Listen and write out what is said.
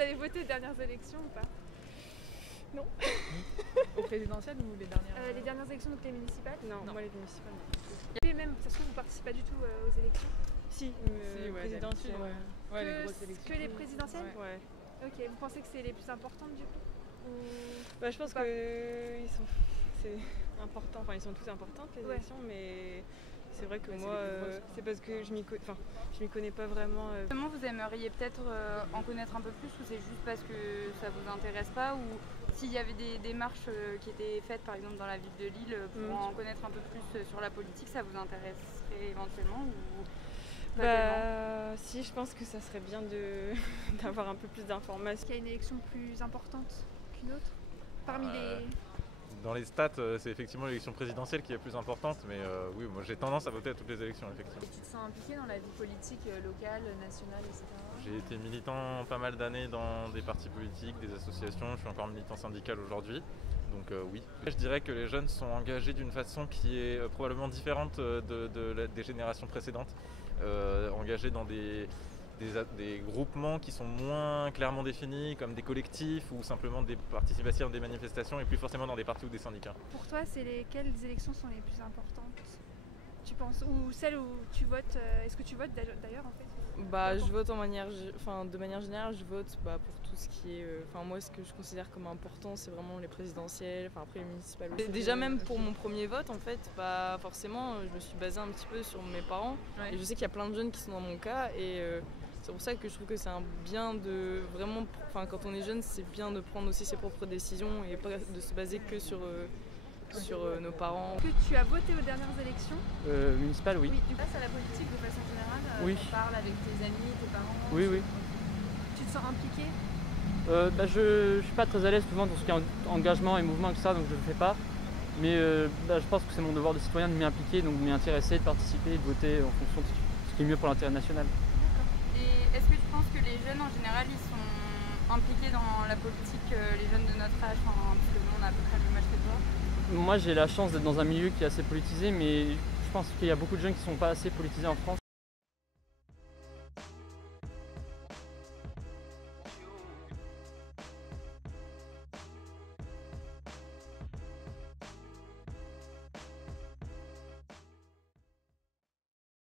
avez voté aux dernières élections ou pas? Non. Aux présidentielles ou les dernières Les dernières élections, donc les municipales? Non, moi les municipales, non. Et même, ça se trouve, vous ne participez pas du tout aux élections? Si, présidentielles, ouais, les grosses élections. Que les présidentielles? Ouais. Ok, vous pensez que c'est les plus importantes du coup? Je pense que c'est important, enfin ils sont tous importantes les élections, mais c'est vrai que moi, c'est parce que je m'y connais pas vraiment. Comment vous aimeriez peut-être en connaître un peu plus, ou c'est juste parce que ça vous intéresse pas, ou s'il y avait des démarches qui étaient faites par exemple dans la ville de Lille pour en connaître un peu plus sur la politique, ça vous intéresserait éventuellement ou pas si, je pense que ça serait bien d'avoir un peu plus d'informations. Est-ce qu'il y a une élection plus importante qu'une autre parmi les... Dans les stats, c'est effectivement l'élection présidentielle qui est plus importante, mais oui, moi j'ai tendance à voter à toutes les élections, effectivement. Et tu te sens impliqué dans la vie politique locale, nationale, etc. J'ai été militant pas mal d'années dans des partis politiques, des associations, je suis encore militant syndical aujourd'hui, donc oui. Je dirais que les jeunes sont engagés d'une façon qui est probablement différente des générations précédentes, engagés dans des groupements qui sont moins clairement définis, comme des collectifs ou simplement des participations à des manifestations et plus forcément dans des partis ou des syndicats. Pour toi, quelles élections sont les plus importantes, tu penses? Ou celles où tu votes, est-ce que tu votes d'ailleurs en fait? Je vote de manière générale, je vote pour tout ce qui est... moi, ce que je considère comme important, c'est vraiment les présidentielles, après les municipales. Déjà même pour mon premier vote, en fait, forcément, je me suis basée un petit peu sur mes parents. Ouais. Et je sais qu'il y a plein de jeunes qui sont dans mon cas et c'est pour ça que je trouve que c'est bien de vraiment... quand on est jeune, c'est bien de prendre aussi ses propres décisions et pas de se baser que sur nos parents. Est-ce que tu as voté aux dernières élections? Municipales, oui. Oui, tu passes à la politique de façon générale? Oui. Tu parles avec tes amis, tes parents? Oui, oui. Tu te sens impliqué? Je suis pas très à l'aise souvent dans ce qui est engagement et mouvement, etc., donc je le fais pas. Mais je pense que c'est mon devoir de citoyen de m'y impliquer, donc de m'y intéresser, de participer, de voter en fonction de ce qui est mieux pour l'intérêt national. D'accord. Et est-ce que tu penses que les jeunes en général, ils sont impliqués dans la politique, les jeunes de notre âge, parce que nous on a à peu près le même âge que toi? Moi j'ai la chance d'être dans un milieu qui est assez politisé, mais je pense qu'il y a beaucoup de jeunes qui ne sont pas assez politisés en France.